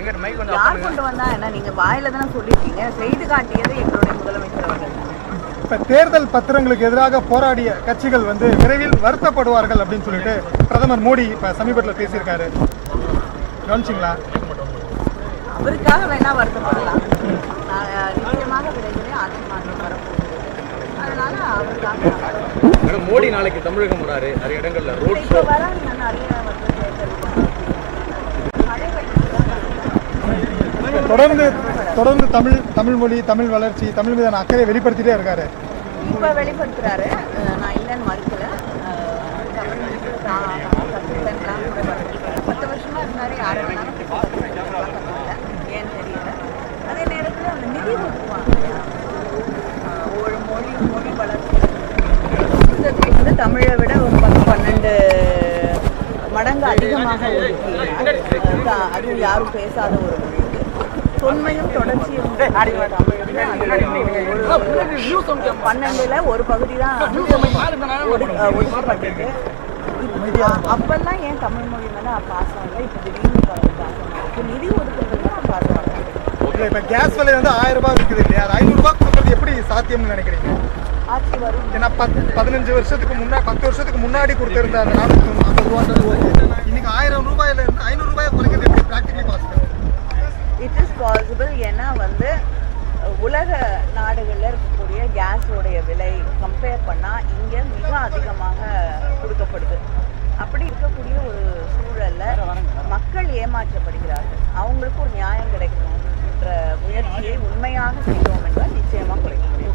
யார் கொண்டு வந்தா என்ன? நீங்க வாயில தானே சொல்லிருக்கீங்க. செய்து காட்டியது எங்களுடைய முதலமைச்சர் அவர்கள். இப்ப தேர்தல் பத்திரங்களுக்கு எதிராக போராடிய கட்சிகள் வந்து விரைவில் வருத்தப்படுவார்கள் அப்படின்னு சொல்லிட்டு பிரதமர் மோடி இப்ப சமீபத்தில் பேசியிருக்காரு. கவனிச்சிங்களா? அவருக்காக வேணா வருத்தப்படலாம். நிச்சயமாக விரைவிலே ஆட்சி மாற்றம் வரப்போகுது அதனால அவருக்காக மோடி நாளைக்கு தமிழகம் வராரு. நிறைய இடங்கள்ல ரோட் இப்போ வராங்க நிறைய வந்து தேர்தல் மழை வெள்ளத்துக்கு தான் வராங்க. தொடர்ந்து தொடர்ந்து தமிழ் தமிழ் மொழி தமிழ் வளர்ச்சி தமிழ் மீதான அக்கறையை வெளிப்படுத்திட்டே இருக்காரு. இப்ப வெளிப்படுத்துறாரு. நான் இல்லைன்னு மறுக்கல. பத்து வருஷமா இருந்தாரு யாரை ஏன்னு தெரியல. அதே நேரத்தில் அந்த நிதி ஒதுக்குவாங்க. ஒரு மொழி மொழி வளர்ச்சி. புத்தகத்தை வந்து தமிழை விட ஒரு பத்து பன்னெண்டு மடங்கு அதிகமாக ஒதுக்கினார் அஹ் அதுவும் யாரும் பேசாத ஒரு மொழி. தொன்மையும் தொடர்ச்சியும் பன்னெண்டுல ஒரு பகுதி தான் ஒதுக்கப்பட்டிருக்கு. இப்ப- அப்பெல்லாம் ஏன் தமிழ் மொழி மேல பாசம் இல்லை? இப்போ திடீர்னு பாசம் நிதி ஒதுக்குறதுக்கு நான் பாசம் இப்போ கேஸ் விலை வந்து ஆயிரம் ரூபாய் விற்குது இல்லையா? அது ஐநூறுரூபா கொடுக்கறது எப்படி சாத்தியம்னு நினைக்கிறீங்க? ஆட்சி வரும். ஏன்னா பத் பதினஞ்சு வருஷத்துக்கு முன்னாடி பத்து வருஷத்துக்கு முன்னாடி கொடுத்திருந்த அந்த நானூற்றி ஐம்பது ரூபா இன்னைக்கு ஆயிரம் ரூபாயில இருந்து ஐநூறு ரூபாய் குறைக்கிறது எப்படி practically possible it is possible ஏன்னா வந்து உலக நாடுகளில் இருக்கக்கூடிய கேஸோடைய விலை கம்பேர் பண்ணால் இங்கே மிக அதிகமாக கொடுக்கப்படுது. அப்படி இருக்கக்கூடிய ஒரு சூழலில் மக்கள் ஏமாற்றப்படுகிறார்கள். அவங்களுக்கு ஒரு நியாயம் கிடைக்கணுன்ற முயற்சியை உண்மையாக செய்தோம் என்றால் நிச்சயமாக குறைக்க முடியும்